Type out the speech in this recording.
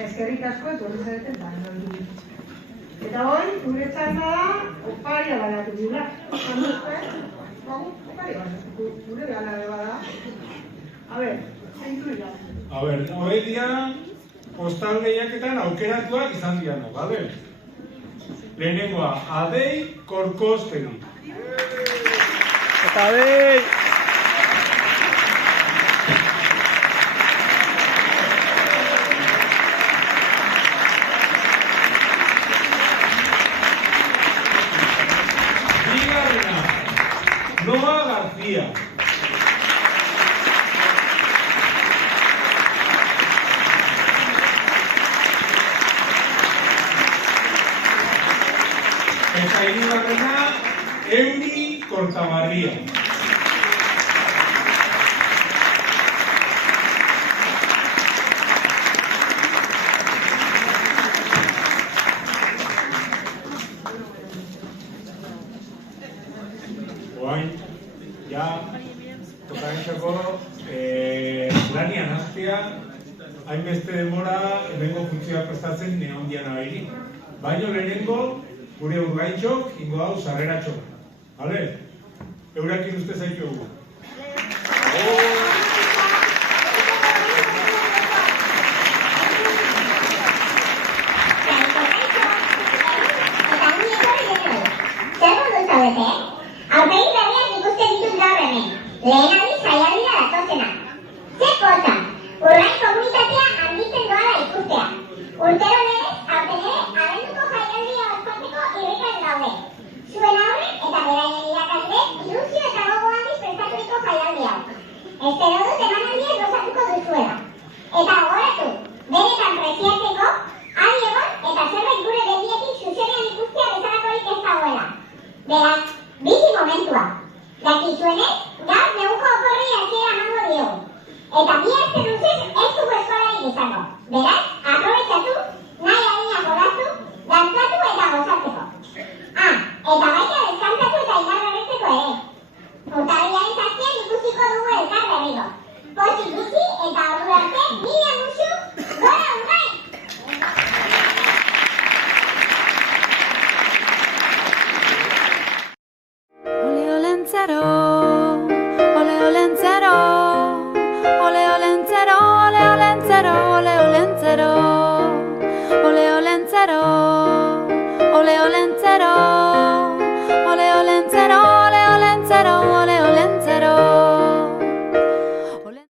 Eskerrik asko etorri zareten da. Eta hori, gure txanda da, oparia balatu dira. Oparia balatu, gure balatu bada. A ber, zeintu dira. A ber, hori dira, postal gehiaketan aukeratuak izan dira, bale? Lehenengoa, Adei Korkostegi. Eta Adei! Noa García. Eta hirugarrena, Euri Kortabarria. Oain, ja, tokarentzako lanian hastea, hainbeste denbora hemengo funtzioa prestatzen neondian abiri. Baina lehenengo, gure urgaitxok, ingo hau sarreratxok. Bale? Eurakin uste zaitu egu. Aurpegi berriak ikusten ditut gaur hemen. Lehen aldiz jaialdira datozenak. Zer poza, urrain komunitatea handitzen doala ikustea. Urtero berez, aurten ere, abenduko jaialdia ospateko irrikan gaude. Zuen aurren eta beraien irakasle, ilusio eta gogo handiz prestaturiko jaialdi hau. Espero dut emanaldia gozatuko duzuela. Eta gogoratu, benetan preziatzeko, adi egon eta zerbait gure begietik zuzenean ikustea bezalakorik ez dagoela. Beraz, bizi momentua. Dakizuenez, gaur neguko oporri hasiera emango diogu. Eta bi aste luzez ez dugu eskolarik izango. Beraz, aprobetxatu, nahi adina jolaztu, dantzatu eta gozatzeko. Eta baita deskantatu eta indarberretzeko ere. Urtarrilaren zazpian ikusiko dugu elkar berriro. Pozik bizi eta ordu arte, mila musu, gora urgain! Olentzero, ole olentzero, ole olentzero, ole olentzero, ole olentzero, ole olentzero, ole olentzero.